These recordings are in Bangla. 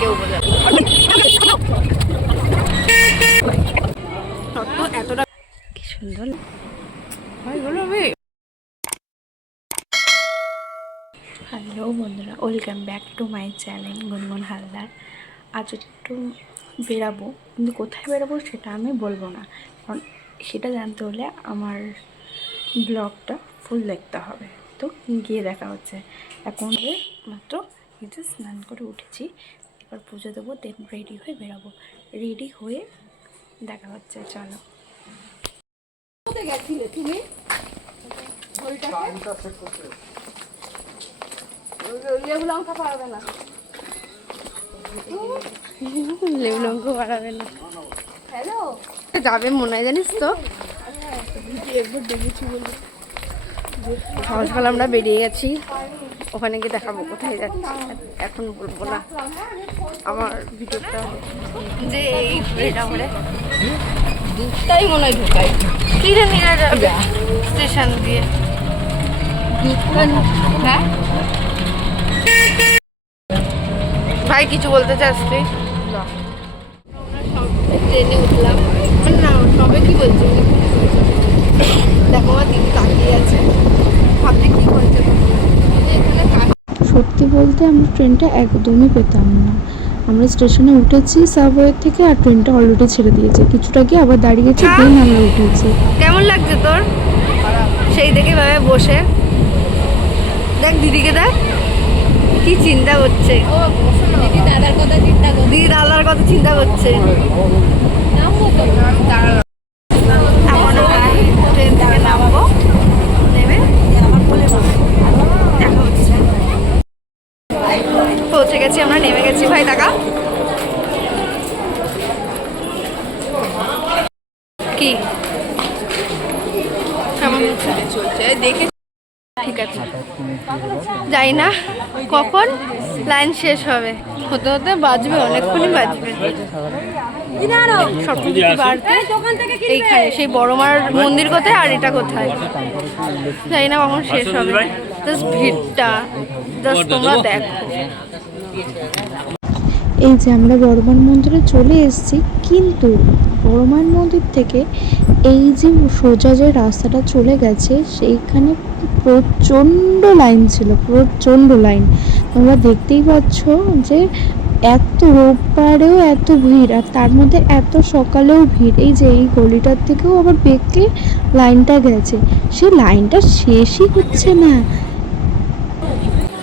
কেউ বোঝাবে এতটা কি সুন্দর হ্যালো বন্ধুরা, welcome back to my channel গুনগুন হালদার। আজ একটু বেরাবো, কিন্তু কোথায় বেরাবো সেটা আমি বলবো না, কারণ সেটা জানতে হলে আমার ব্লগটা ফুল দেখতে হবে। তো গিয়ে দেখা হচ্ছে। এখন মাত্র নিজে স্নান করে উঠেছি, এবার পুজো দেবো, দেন রেডি হয়ে বেরাবো। রেডি হয়ে দেখা হচ্ছে, চলো। তুমি লেবু লঙ্কা পারবে না, লেবু লঙ্কা পারবে না। হ্যালো, যাবে মনে হয় জানিস তো। সকাল আমরা বেরিয়ে গেছি, ওখানে গিয়ে দেখাবো কোথায় যাচ্ছি, এখন বলবো না। আমার ভিডিওটা যে এই ঘুরেটা ঘুরে তাই মনে হয় ঢোকাই কি জানি যাবে স্টেশন দিয়ে। হ্যাঁ ভাই, কিছু বলতে চাস তুই? ট্রেনে উঠলাম, না সবে কি বলছি, দেখো আমার দিদি তাকিয়ে আছে, ভাবতে কি বলছে। সত্যি বলতে আমরা ট্রেনটা একদমই পেতাম না। আমরা স্টেশনে উঠেছি সাবওয়ে থেকে, আর ট্রেনটা অলরেডি ছেড়ে দিয়েছে। কিছুটা গিয়ে আবার দাঁড়িয়েছে, দেন আমরা উঠেছি। কেমন লাগছে তোর? সেই দেখে ভাবে বসে দেখ, দিদিকে দেখ কি চিন্তা করছে। দিদি দাদার কথা চিন্তা করছে। ট্রেন থেকে নামবো, নেমে দেখা হচ্ছে। পৌঁছে গেছি আমরা, নেমে গেছি। ভাই টাকা কি চলছে দেখে, ঠিক আছে। যাই না কখন লাইন শেষ হবে, হতে হতে বাজবে, অনেকক্ষণই বাজবে। স্বপ্নজ্যোতি বাড়তে এইখানে সেই বড় মার মন্দির কোথায় আর এটা কোথায় জানি না কখন শেষ হবে। জাস্ট ভিড়টা জাস্ট তোমরা দেখো। এই যে আমরা বড়মার মন্দিরে চলে এসেছি, কিন্তু বড়মার মন্দির থেকে এই যে সোজা যে রাস্তাটা চলে গেছে, সেইখানে প্রচণ্ড লাইন ছিল, প্রচণ্ড লাইন। তোমরা দেখতেই পাচ্ছ যে এত রোববারেও এত ভিড়, আর তার মধ্যে এত সকালেও ভিড়। এই যে এই গলিটার থেকেও আবার বেঁকে লাইনটা গেছে, সেই লাইনটা শেষই হচ্ছে না।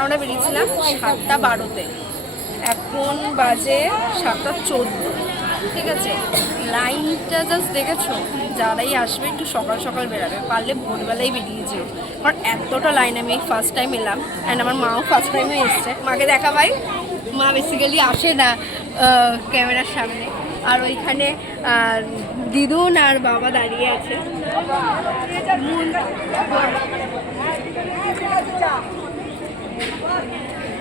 আমরা বেরিয়েছিলাম 7:12-তে, এখন বাজে 7:14। ঠিক আছে, লাইনটা জাস্ট দেখেছো? যারাই আসবে একটু সকাল সকাল বেরাবে, পারলে ভোরবেলায় বেরিয়েছিল, কারণ এতটা লাইন আমি ফার্স্ট টাইম এলাম। অ্যান্ড আমার মাও ফার্স্ট টাইমে এসছে। মাকে দেখা ভাই, মা বেসিক্যালি আসে না ক্যামেরার সামনে। আর ওইখানে দিদুন আর বাবা দাঁড়িয়ে আছে।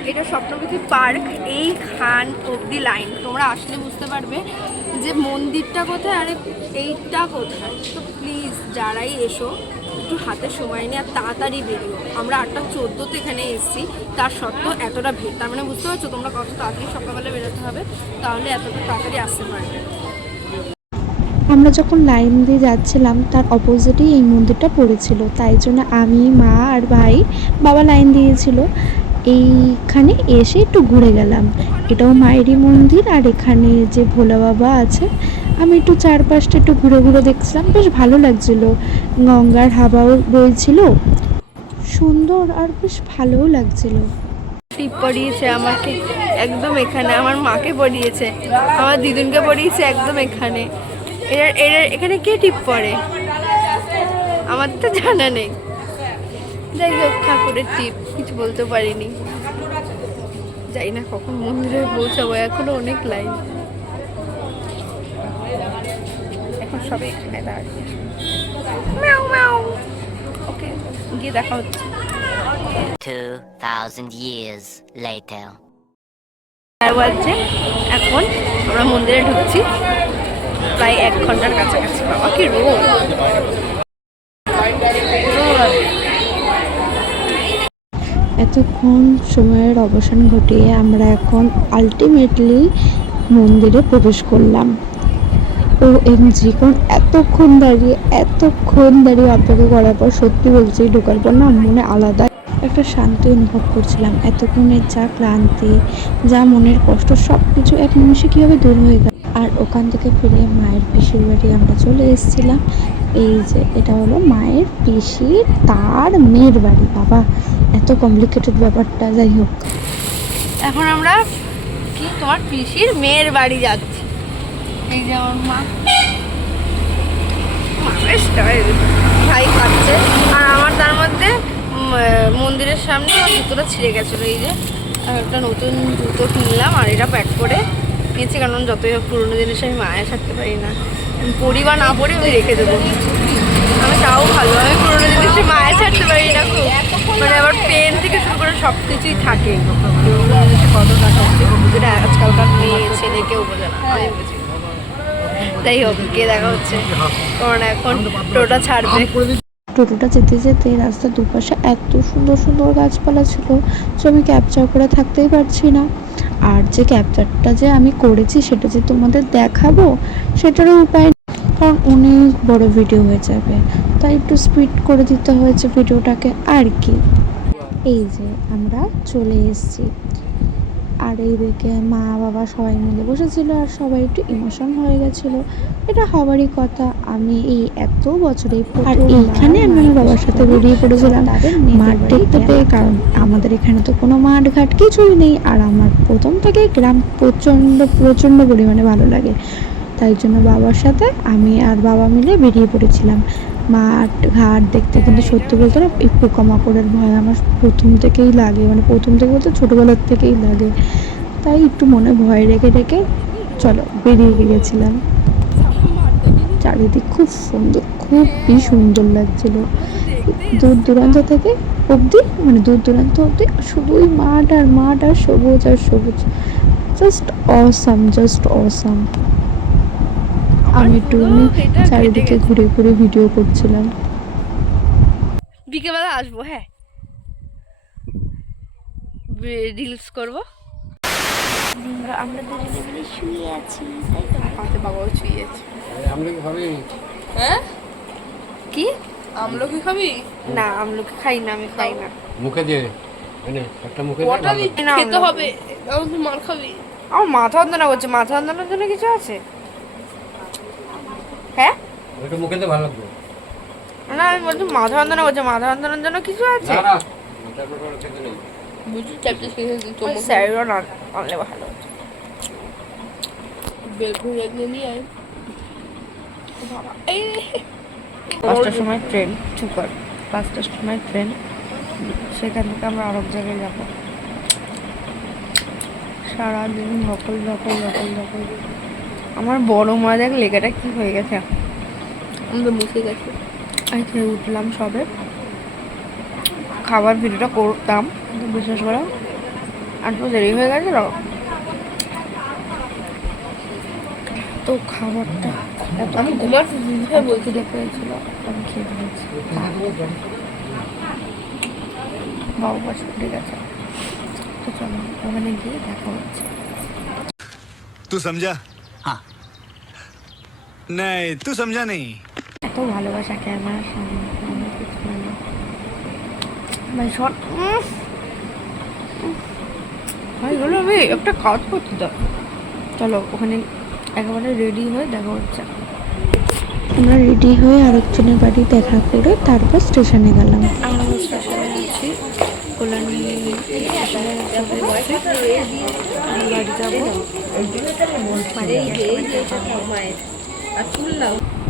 এটা স্বপ্নজ্যোতি পার্ক, এইখান অবধি লাইন। তোমরা আসলে বুঝতে পারবে যে মন্দিরটা কোথায় আর এইটা কোথায়। তো প্লিজ যারাই এসো একটু হাতে সময় নিয়ে আর তাড়াতাড়ি বেরিও। আমরা 8:14-তে এখানে এসেছি, তার সত্ত্বেও এতটা ভিড়। তার মানে বুঝতে পারছো তোমরা কত তাড়াতাড়ি সকালবেলা বেরোতে হবে, তাহলে এতটা তাড়াতাড়ি আসতে পারবে। আমরা যখন লাইন দিয়ে যাচ্ছিলাম, তার অপোজিটেই এই মন্দিরটা পড়েছিল, তাই জন্য আমি, মা আর ভাই, বাবা লাইন দিয়েছিল, এইখানে এসে একটু ঘুরে গেলাম। এটাও মায়েরই মন্দির, আর এখানে যে ভোলা বাবা আছে, আমি একটু চারপাশটা একটু ঘুরে ঘুরে দেখছিলাম, বেশ ভালো লাগছিল। গঙ্গার হাওয়াও বইছিল, সুন্দর আর বেশ ভালোও লাগছিল। টিপ পরিয়েছে আমাকে একদম এখানে, আমার মাকে পরিয়েছে, আমার দিদুনকে পরিয়েছে একদম এখানে। এখানে কে টিপ পরে আমার তো জানা নেই। যাই হোক, ঠাকুরের টিপ, কিছু বলতে পারিনি। যাই না কখন মন্দিরে পৌঁছাবো, এখনো অনেক লাইন। এখন সবাই এখানে দাঁড়িয়ে, ওকে গিয়ে দেখা হচ্ছে। 2000 years later. বাজছে এখন, আমরা মন্দিরে ঢুকছি প্রায় 1 ঘন্টার কাছাকাছি। বাবা কি রোদ! এতক্ষণ সময়ের অবসান ঘটিয়ে আমরা এখন আলটিমেটলি মন্দিরে প্রবেশ করলাম। ও এমজি, কারণ এতক্ষণ দাঁড়িয়ে অপেক্ষা করার পর সত্যি বলছি ঢোকার পর না মনে আলাদা একটা শান্তি অনুভব করছিলাম। এতক্ষণের যা ক্লান্তি, যা মনের কষ্ট, সব কিছু এক নিমিষে কীভাবে দূর হয়ে গেল। আর ওখান থেকে ফিরে মায়ের পিসির বাড়ি আমরা চলে এসেছিলাম। এই যে এটা হলো মায়ের পিসির তার মেয়ের বাড়ি। বাবা, এত কমপ্লিকেটেড ব্যাপারটা, যাই হোক। এখন আমরা কি তোমার পিসির মেয়ের বাড়ি যাচ্ছি। এই যে আমার মা ভাই খাচ্ছে, আর আমার তার মধ্যে মন্দিরের সামনে আমার জুতোটা ছিঁড়ে গেছিলো। এই যে একটা নতুন জুতো কিনলাম, আর এটা প্যাক করে নিয়েছি, কারণ যতই হোক পুরোনো জিনিস আমি মায়ের থাকতে পারি না, পরি বা না পরি আমি রেখে দেবো। আমি তাও ভালো, আমি পুরোনো জিনিস মায়ের ছাড়তে পারি না খুব, মানে আবার পেন থেকে শুরু করে সব কিছুই থাকে। কত টাকা যেটা আজকালকার মেয়ে ছেলে কেউ বোঝে না, আমি বুঝি। যাই হোক, গিয়ে দেখা হচ্ছে, কারণ এখন টোটা ছাড়বে। টোটোটা যেতে যেতে রাস্তার দুপাশে এত সুন্দর সুন্দর গাছপালা ছিল যে আমি ক্যাপচার করে থাকতেই পারছি না। আর যে ক্যাপচারটা যে আমি করেছি সেটা যে তোমাদের দেখাবো সেটারও উপায় নেই, কারণ অনেক বড় ভিডিও হয়ে যাবে, তাই একটু স্পিড করে দিতে হয়েছে ভিডিওটাকে আর কি। এই যে আমরা চলে এসেছি, আর এই দিকে মা বাবা সবাই মিলে বসেছিল, আর সবাই একটু ইমোশন হয়ে গেছিলো। এটা হবারই কথা। আমি এই এত বছরে আর এইখানে আমি আমার বাবার সাথে বেরিয়ে পড়েছিলাম মাঠ দেখতে পেয়ে, কারণ আমাদের এখানে তো কোনো মাঠ ঘাট কিছুই নেই, আর আমার প্রথম থেকে গ্রাম প্রচণ্ড পরিমাণে ভালো লাগে। তাই জন্য বাবার সাথে আমি আর বাবা মিলে বেরিয়ে পড়েছিলাম মাঠ ঘাট দেখতে। কিন্তু সত্যি বলতে না, এই পোকামাকড়ের ভয় আমার প্রথম থেকেই লাগে, মানে প্রথম থেকে বলতে ছোটোবেলার থেকেই লাগে, তাই একটু মনে ভয় রেখে রেখে চলো বেরিয়ে গিয়েছিলাম। চারিদিক খুব সুন্দর, খুবই সুন্দর লাগছিল। দূর দূরান্ত থেকে অবধি, মানে দূর দূরান্ত অবধি শুধুই মাঠ আর মাঠ আর সবুজ আর সবুজ। Just awesome. আমি একটু চারিদিকে ঘুরে ঘুরে ভিডিও করছিলাম। বিকেলবেলা আসবো, হ্যাঁ, রিলস করবো। আমরা দুজনে মিলে শুয়ে আছি, তাই তো পাশে বাবাও শুয়ে আছে। আমলকি খাবি? হ্যাঁ, কি আমলকি খাবি? না, আমলকি খাই না, আমি খাই না। মুখে দিয়ে এনে একটা মুখে কটা দিয়ে খেতে হবে, তুই মার খাবি? আমার মাথা যন্ত্রণা করছে। মাথা যন্ত্রণার জন্য কিছু আছে? হ্যাঁ, একটু মুখে দিয়ে ভালো লাগবে। না, আমি বলছি মাথা যন্ত্রণা করছে, মাথা যন্ত্রণার জন্য কিছু আছে? না না, এটা টোটো খেতে নেই। বুঝি চ্যাপটা খেয়ে তোমার স্যারও না আনলে ভালো হতো। বেলকুনি লাগিয়ে নিয়ে আয়। এই 5টার সময় ট্রেন, চুপার 5টার সময় ট্রেন, সেখান থেকে আমরা আরেক জায়গায় যাবো। সারাদিন ধকল। আমার বড় মা দেখ লেগাটা কি হয়ে গেছে, আমাদের মুখে গেছে। আমি খেয়ে উঠলাম সবে, খাবার ভিডিওটা করতাম কিন্তু বিশেষ করে আর তো দেরি হয়ে গেছিল, তো খাবারটা আমি ঘুমাচ্ছি বলতে পেরেছিল, আমি খেয়ে ফেলেছি। বাবু পাশে উঠে গেছে, তো চলো ওখানে গিয়ে দেখা হচ্ছে। तू समझा? हाँ नहीं, तू समझा नहीं। এত ভালোবাসা ক্যামেরার সামনে আমার কিছু না ভাই, শট ভাই হলো। আমি একটা কাজ করতে দাও, চলো ওখানে একেবারে রেডি হয়ে দেখা হচ্ছে। আমরা রেডি হয়ে আরেকজনের বাড়ি দেখা করে তারপর স্টেশনে গেলাম। আমরা স্টেশনে আছি, কল্যাণী স্টেশনে বাড়ি যাবো।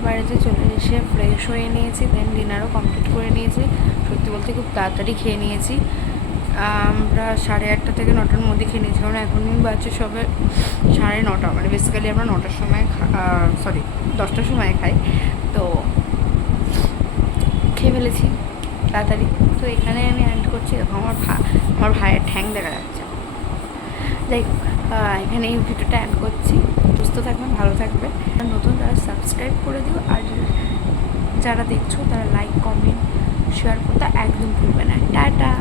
বাড়িতে চলে এসে ফ্রেশ হয়ে নিয়েছি, দেন ডিনারও কমপ্লিট করে নিয়েছি। সত্যি বলতে খুব তাড়াতাড়ি খেয়ে নিয়েছি। আমরা 8:30 থেকে 9টার মধ্যে খেয়ে নিয়েছি, কারণ এখন বাজে সবে 9:30, মানে বেসিক্যালি আমরা 9টার সময় 10টার সময় খাই, তো খেয়ে ফেলেছি তাড়াতাড়ি। তো এখানে আমি এন্ড করছি। দেখো আমার ভাইয়ের ঠ্যাং দেখা যাচ্ছে। যাই হোক, এখানে এই ভিডিওটা এন্ড করছি। সুস্থ থাকবেন, ভালো থাকবে। নতুন যারা সাবস্ক্রাইব করে দিও, আর যারা দেখছো তারা লাইক কমেন্ট শেয়ার করতে একদম ভুলবে না। টাটা।